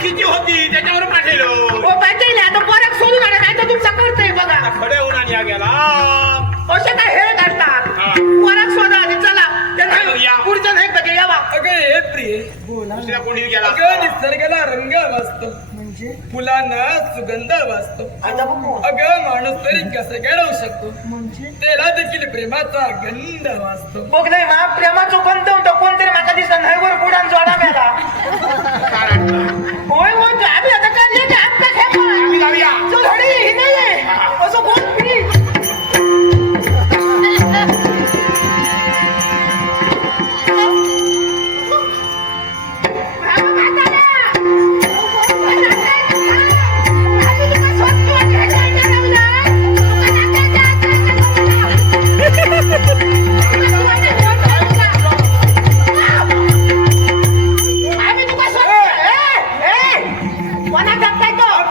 बाकीची होती त्याच्यावर पाठवलो. हो पाहिजे आता परत सोडून आला नाही तर तुमचा करतोय बघा. खडे होऊन या गेला असे काय हे काढतात परत शोधा आधी चला त्यांना पुढचं नाही कधी यावा. अगं हे प्रिय दुसऱ्या कोणी गेला अगं निसर्गाला रंग वाचतो म्हणजे फुलांना सुगंध वाचतो. अगं माणूस तरी कसं घडवू शकतो म्हणजे त्याला देखील प्रेमाचा गंध वाचतो. बघ नाही मा प्रेमाचं गंध होतं कोणतरी माका दिसत नाही वर पुढान जोडा मेला. होय होय आम्ही आता काढले ते आत्ता खेळा जाऊया. चल हडी ही नाही असं कोण फ्री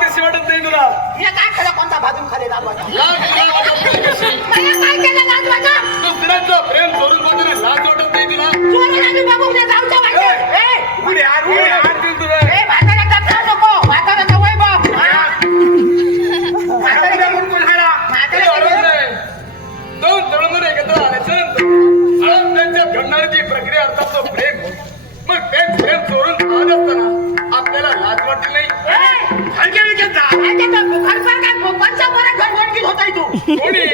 कशी वाटत नाही तुला? दुसऱ्यांचं प्रेम सोडून बघून लाज वाटत नाही तुला? पुढे आर पुढे आर. तुला दोन तरुण एकत्र आल्याच्या नंतर त्यांच्यात घडणारी जी प्रक्रिया अर्थात तो प्रेम होय. मग तेच प्रेम सोडून आत असताना आपल्याला लाज वाटली नाही? कोणी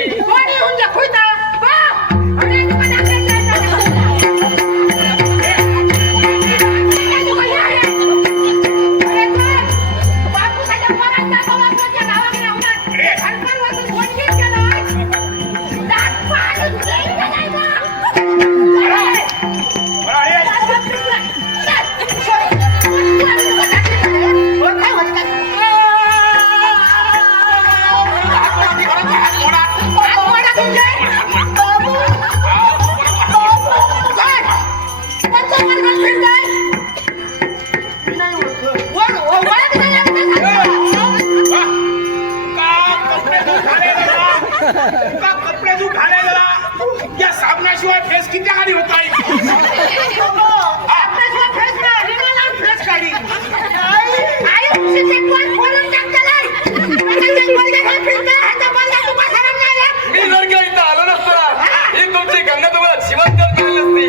कपडे तू घालायला या साबणाशिवाय फेस किती गाडी होत आहे. मी जर का इथं आलो नसतो ना ही तुमची गंगा तुम्हाला जिवंत मिळाली नसती.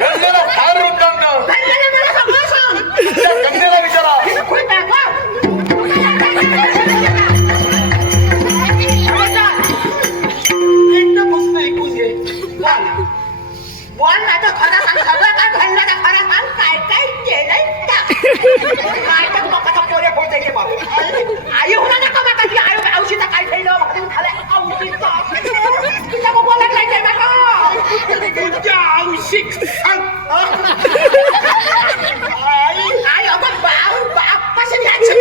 गंगेला फार उत्तम नाव. त्या गंगेला विचारा. बोल ना तर खरं सांग सगळं काय घडलं तर खरं सांग काय काय केलंय काय तर बापाचा पोरे बोलते की बाबा आई होणार नका बाबा ती आई औषधा काय खाल्लं भाकरी खाल्लं औषध तुझ्या बोलायला नाही बाबा तुझ्या औषिक आई अगं बाप कसं यायचं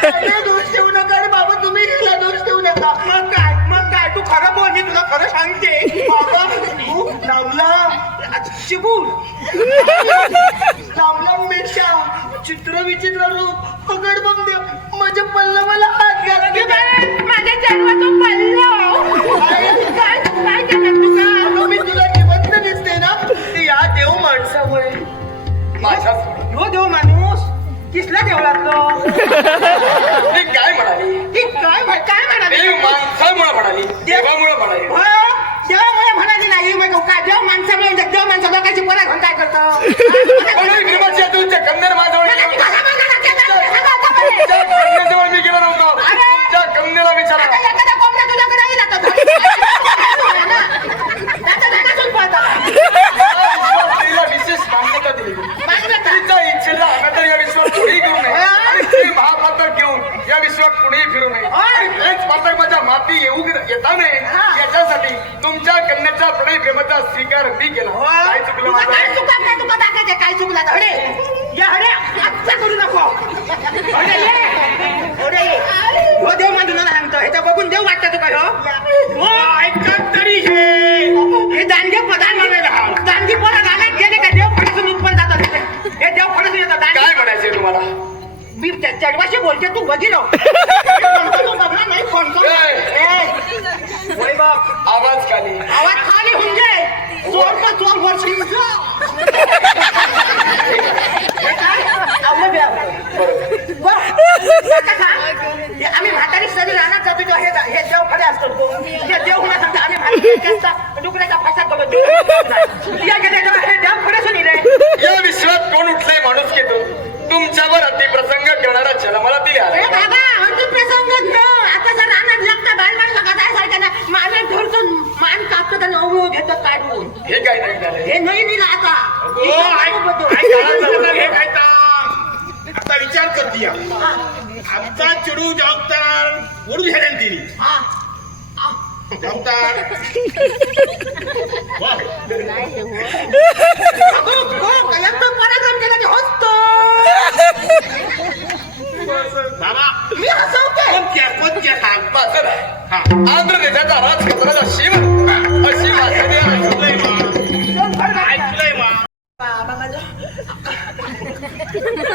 काय दोष ठेवू नका रे बाबा तुम्ही हिला दोष ठेवू नका. मग काय तू खरं बोल मी तुला खरं सांगते बाबा तू लावला चिबूर लावला मिरच्या चित्र विचित्र रूप पगड बंद माझ्या पल्ला मला हात घाला माझ्या जन्माचं पल्ल काय केलं तुझा मी तुला जिवंत दिसते ना ते या देव माणसामुळे माझ्या हो देव माणूस किसला देवळात ती काय म्हणाली? काय म्हणाली देव माणसामुळे म्हणाली देवामुळे म्हणाली. देवामुळे म्हणाली नाही मग काय देव माणसामुळे देव माणसा लोकांची पोरा घेऊन काय करतो म्हणून प्रेमाची तुमच्या कन्यार माझ्याजवळ कन्याजवळ मी गेलो नव्हतो. तुमच्या कन्याला विचारा. एखादा कोंबड्या तुझ्याकडे येईल आता तिला विशेष मान्यता दिली. तिच्या इच्छेला अनादर या विश्वात कोणी घेऊ नये आणि ती महापातक घेऊन या विश्वात कुणीही फिरू नये आणि तेच पातक माझ्या माती येता नये याच्यासाठी तुमच्या कन्याच्या प्रणय प्रेमाचा स्वीकार मी केला. काय चुकलं माझं? काय चुकत नाही तुका दाखवायचे काय चुकला हडे या हडे आत्ता करू नको हडे ये हो देव मांडून सांगतो ह्याच्या बघून देव वाटतं तुका हो ऐकत तरी हे दानगे प्रधान म्हणून दानगी पोरं गाण्यात गेले का देव पडासून उत्पन्न जातात हे देव पडासून येतात काय म्हणायचे तुम्हाला? मी चढवाशी बोलते तू बघिलो तू बघणार नाही कोण कोण वैभव आवाज खाली आवाज खाली होऊन जाय चोर का चोर वर्षी आम्ही म्हातारी सरी राहणार जातो हे देव खडे असतो हे देव होण्यासाठी आम्ही डुकऱ्याचा फासा करतो हे देव खडे सुनीले या विश्वात कोण उठलाय माणूस घेतो तुमच्यावर अतिप्रसंग करणारा जन्माला दिले अरे बाबा अतिप्रसंग आता जर रानात लागतं बाहेर माणसं काय सारखं ना मागे धरतो मान कापतात आणि अवळू घेतात काढून हे काय नाही झालं हे नाही दिलं आता आता विचार करते आमचा चिडू जबाबदार ओढू घ्यायला तिने जबाबदार बाबा मी हसवते कोणत्या सांग माझं नाही आंध्र देशाचा राजकत्राचा शिव अशी ऐकलंय मा बाबा माझं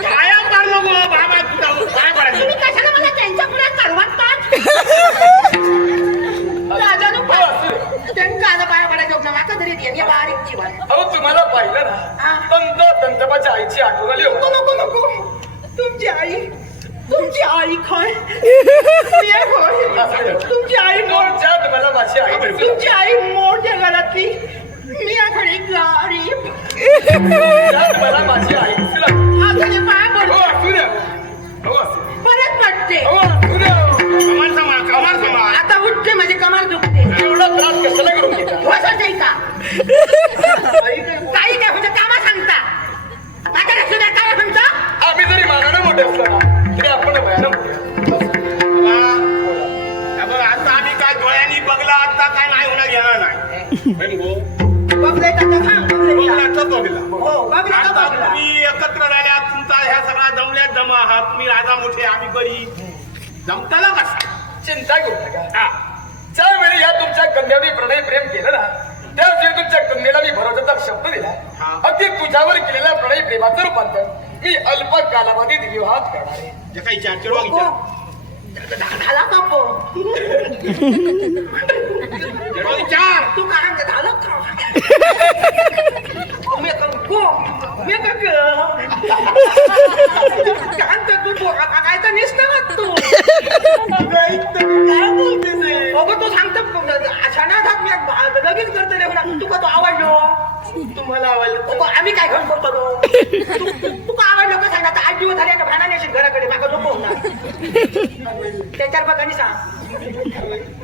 पाया पाडलो गो बाबा तुझा काय पडायचं तुम्ही कशाला मला त्यांच्या पुढे चालवतात राजानु त्यांच्या आता पाया पडायचं ना माका तरी ये बारीक जीवन अहो तुम्हाला पाहिलं ना दंतपाच्या आईची आठवण आली नको हो नको नको तुमची आई काय तुमची आई मोड ज्यात मला माझी आई भेटली. तुमची आई मोठ्या घरातली मी आकडे गरीब ज्यात मला माझी आई दिसला आकडे पाय हो पडतो असू द्या हो असू द्या. परत पडते हो असू द्या कमाल समा आता उठते म्हणजे कमाल दुखते एवढा त्रास कशाला करून घेता होतच नाही का काही काय म्हणजे कामा सांगता माझ्या सुद्धा काय म्हणता आम्ही जरी मानानं मोठे असलो ना तरी आपण भयानं मोठे आता आम्ही काय डोळ्यांनी बघला आता काय नाही होणार घेणार नाही बघले का ते सांग बघला आता तुम्ही एकत्र राहिल्या तुमचा ह्या सगळ्या जमल्यात जमा आहात तुम्ही राजा मोठे आम्ही गरीब जमताला कसा चिंता करू नका ज्यावेळी या तुमच्या कन्याने प्रणय प्रेम केलं ना त्याच वेळी तुमच्या कन्येला मी भरोशाचा शब्द दिला अगदी तुझ्यावर केलेल्या प्रणय प्रेमाचं रूपांतर मी अल्प कालावधीत विवाहात करणार आहे जे काही विचार केलो झाला का विचार तू काय झालं का काय तर निसतं तू काय बोलते तू सांगतो लगेच करतो तुका तो आवडलो तुम्हाला आवडलो आम्ही काय घर करतो तुका आवडलो का सांगा 8 दिवस झाले का भांडा नेशील घराकडे माका झोपवणार त्याच्यावर बघा सांग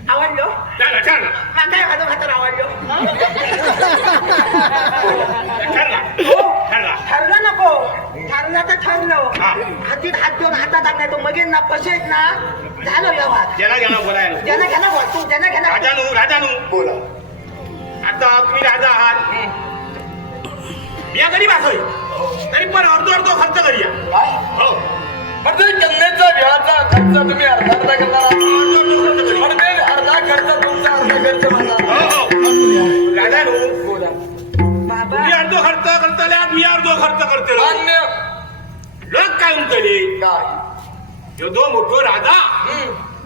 आवडलो काय माझं भातर आवडलो ठरलं नको ठरलं तर ठरलं हातीत हात देऊन हातात आणणार तो मगे ना फसेत ना झालं व्यवहार ज्याला घ्या बोलायला ज्यांना घ्या ना तू ज्यांना घ्या ना राजानू बोला आता तुम्ही राजा आहात या गरीब असेल तरी पण अर्धो खर्च करूया हो म्हणजे कन्याचा विवाहाचा खर्च तुम्ही अर्धा करणार म्हणजे अर्धा खर्च तुमचा अर्धा खर्च म्हणणार राजानू बोला बाबा तुम्ही अर्धो खर्च करतले मी अर्धो खर्च करते मान्य लोक काय म्हणतले काय ह्यो दो मोठो राजा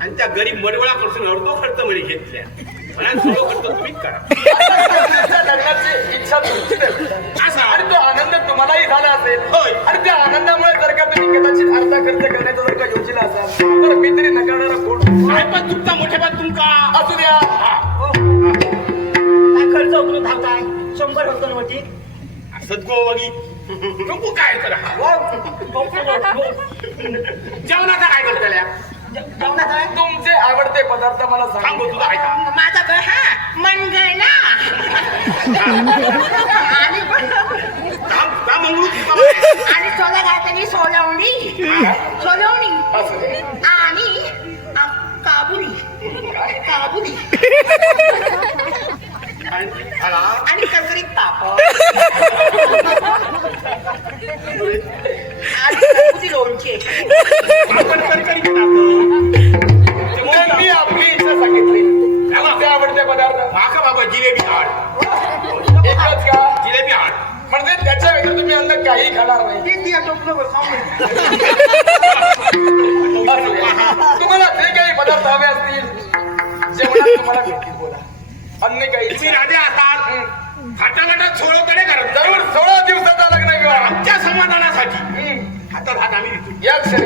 आणि त्या गरीब मडवळाकडून अर्धो खर्च मध्ये घेतल्या म्हणा सर्व खर्च तुम्हीच करा लग्नाची इच्छा तुमची असा आणि तो आनंद तुम्हालाही झाला असेल होय. आणि त्या आनंदामुळे जर का तुम्ही कदाचित अर्धा खर्च करण्याचा जर का योजना असाल तर मी तरी नकारणारा कोण काय पण तुमचा मोठेपण तुमका असू द्या काय खर्च होतो धावताय 100 होतो नव्हती सद्गो वगी नको काय करा जेवणाचा काय करतल्या जेवणाचा तुमचे आवडते पदार्थ मला सांगू सांगू तुझा ऐका माझा मनगणा आणि का मंगळू आणि सोला घातली सोलवणी असू दे आणि काबुली आणि करकरीत पापड आणि घरगुती लोणचे आपण करकरी मी आपली इच्छा सांगितली तुमचे आवडते पदार्थ माका बाबा जिलेबी हाड एकच का जिलेबी हाड म्हणजे त्याच्या वेगळं तुम्ही अन्न काही खाणार नाही ते दिया टोपलं खाऊन गटात सोडवतडे करत जरूर 16 दिवसाचा लग्न विवाह आमच्या समाधानासाठी हम्म. हातात हात आम्ही देतो या क्षणी